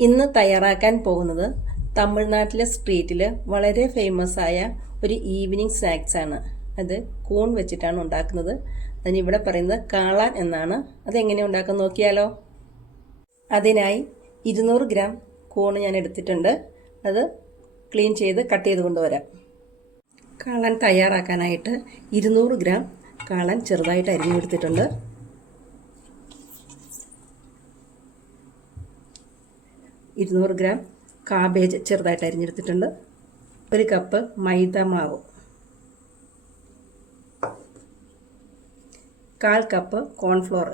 ഇന്ന് തയ്യാറാക്കാൻ പോകുന്നത് തമിഴ്നാട്ടിലെ സ്ട്രീറ്റിൽ വളരെ ഫേമസ് ആയ ഒരു ഈവനിങ് സ്നാക്സ് ആണ്. അത് കൂൺ വെച്ചിട്ടാണ് ഉണ്ടാക്കുന്നത്. അതിനിവിടെ പറയുന്നത് കാളാൻ എന്നാണ്. അതെങ്ങനെ ഉണ്ടാക്കാൻ നോക്കിയാലോ? അതിനായി ഇരുന്നൂറ് ഗ്രാം കൂൺ ഞാൻ എടുത്തിട്ടുണ്ട്. അത് ക്ലീൻ ചെയ്ത് കട്ട് ചെയ്ത് കൊണ്ടുവരാം. കാളൻ തയ്യാറാക്കാനായിട്ട് ഇരുന്നൂറ് ഗ്രാം കാളൻ ചെറുതായിട്ട് അരിഞ്ഞെടുത്തിട്ടുണ്ട്. ഇരുന്നൂറ് ഗ്രാം കാബേജ് ചെറുതായിട്ട് അരിഞ്ഞെടുത്തിട്ടുണ്ട്. ഒരു കപ്പ് മൈദ മാവ്. കാൽ കപ്പ് കോൺഫ്ലോർ.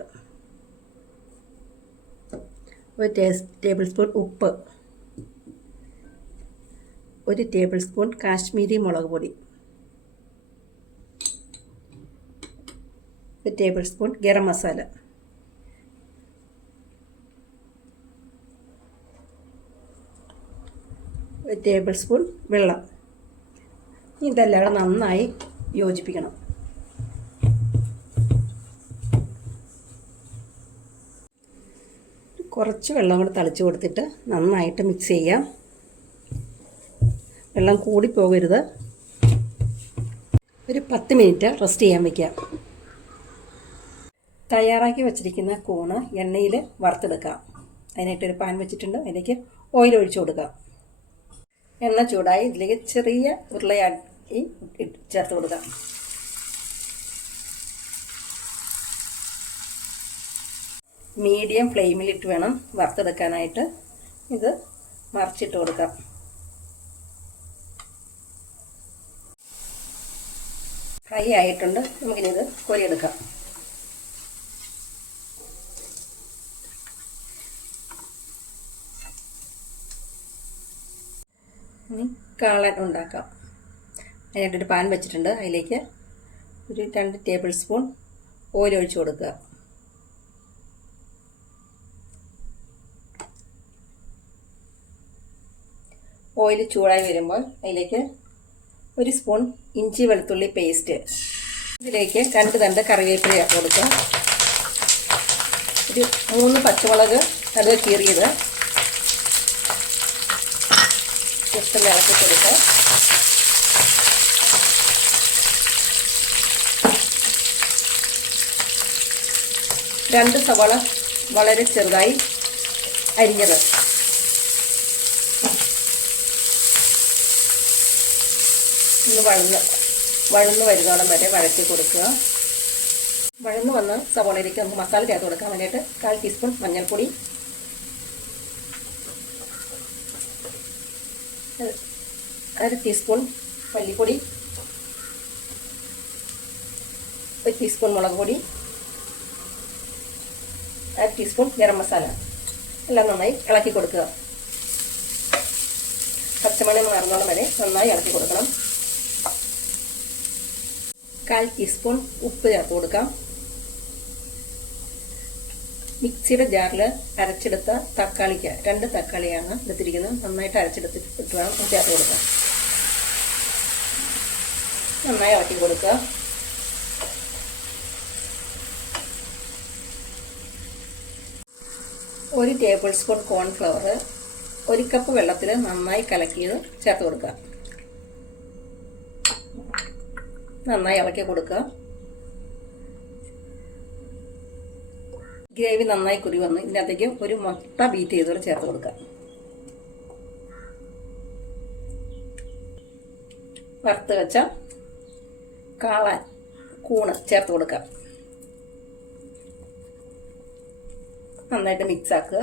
ഒരു ടേബിൾ സ്പൂൺ ഉപ്പ്. ഒരു ടേബിൾ സ്പൂൺ കാശ്മീരി മുളക് പൊടി. ഒരു tablespoon garam masala. Tablespoon വെള്ളം ഇതെല്ലാം നന്നായി യോജിപ്പിക്കണം. കുറച്ച് വെള്ളം കൂടെ തളിച്ച് കൊടുത്തിട്ട് നന്നായിട്ട് മിക്സ് ചെയ്യാം. വെള്ളം കൂടിപ്പോകരുത്. ഒരു പത്ത് മിനിറ്റ് റെസ്റ്റ് ചെയ്യാൻ വയ്ക്കാം തയ്യാറാക്കി വച്ചിരിക്കുന്ന കൂണ് എണ്ണയിൽ വറുത്തെടുക്കാം. അതിനായിട്ടൊരു പാൻ വെച്ചിട്ടുണ്ട്. അതിലേക്ക് ഓയിൽ ഒഴിച്ചു കൊടുക്കാം. എണ്ണ ചൂടായി ഇതിലേക്ക് ചെറിയ ഉരുളയാക്കി ചേർത്ത് കൊടുക്കാം മീഡിയം ഫ്ലെയിമിലിട്ട് വേണം വറുത്തെടുക്കാനായിട്ട്. ഇത് മറിച്ചിട്ട് കൊടുക്കാം ഫ്രൈ ആയിട്ടുണ്ട്. നമുക്കിനിത് കോരിയെടുക്കാം. ഇനി കാളൻ ഉണ്ടാക്കാം. അതിനായിട്ടൊരു പാൻ വെച്ചിട്ടുണ്ട് അതിലേക്ക് ഒരു രണ്ട് ടേബിൾ സ്പൂൺ ഓയിൽ ഒഴിച്ചു കൊടുക്കുക. ഓയിൽ ചൂടായി വരുമ്പോൾ അതിലേക്ക് ഒരു സ്പൂൺ ഇഞ്ചി വെളുത്തുള്ളി പേസ്റ്റ്. ഇതിലേക്ക് രണ്ട് തണ്ട് കറിവേപ്പില കൊടുക്കുക. ഒരു മൂന്ന് പച്ചമുളക് അത് കീറിയത് ജസ്റ്റ് ഒന്ന് ഇളക്കി കൊടുക്കാം. രണ്ട് സവാള വളരെ ചെറുതായി അരിഞ്ഞത്. ഒന്ന് വഴന്ന് വഴന്ന് വരുന്നോളം വരെ വഴറ്റി കൊടുക്കുക. വഴന്ന് വന്ന് സവോളയിലേക്ക് നമുക്ക് മസാല ചേർത്ത് കൊടുക്കാൻ വേണ്ടിയിട്ട് കാൽ ടീസ്പൂൺ മഞ്ഞൾപ്പൊടി അര ടീസ്പൂൺ മല്ലിപ്പൊടി ഒരു ടീസ്പൂൺ മുളക് പൊടി അര ടീസ്പൂൺ ഗരം മസാല. എല്ലാം നന്നായി ഇളക്കി കൊടുക്കുക. പച്ചമണി മാറുന്നോളം വരെ നന്നായി ഇളക്കി കൊടുക്കണം. കാൽ ടീസ്പൂൺ ഉപ്പ് ചേർത്ത് കൊടുക്കാം. മിക്സിയുടെ ജാറിൽ അരച്ചെടുത്ത തക്കാളിക്ക് രണ്ട് തക്കാളിയാണ് എടുത്തിരിക്കുന്നത്. നന്നായിട്ട് അരച്ചെടുത്തിട്ട് വേണം ചേർത്ത് കൊടുക്കാം. നന്നായി ഇളക്കി കൊടുക്കുക. ഒരു ടേബിൾ സ്പൂൺ കോൺഫ്ലവർ ഒരു കപ്പ് വെള്ളത്തിൽ നന്നായി കലക്കിയത് ചേർത്ത് കൊടുക്കുക. നന്നായി ഇളക്കി കൊടുക്കുക. ഗ്രേവി നന്നായി കുറി വന്ന്. ഇതിനകത്തേക്ക് ഒരു മുട്ട ബീറ്റ് ചെയ്തോടെ ചേർത്ത് കൊടുക്കുക വറുത്ത് വെച്ച കാളാൻ കൂണ് ചേർത്ത് കൊടുക്കുക നന്നായിട്ട് മിക്സ് ആക്കുക.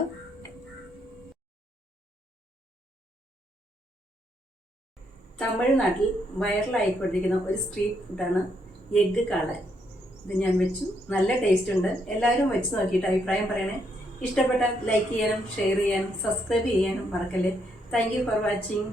തമിഴ്നാട്ടിൽ വൈറലായിക്കൊണ്ടിരിക്കുന്ന ഒരു സ്ട്രീറ്റ് ഫുഡാണ് എഗ്ഗ് കാളൻ. ഇത് ഞാൻ വെച്ചു. നല്ല ടേസ്റ്റ് ഉണ്ട്. എല്ലാവരും വെച്ച് നോക്കിയിട്ട് അഭിപ്രായം പറയണേ. ഇഷ്ടപ്പെട്ടാൽ ലൈക്ക് ചെയ്യാനും ഷെയർ ചെയ്യാനും സബ്സ്ക്രൈബ് ചെയ്യാനും മറക്കല്ലേ. Thank for watching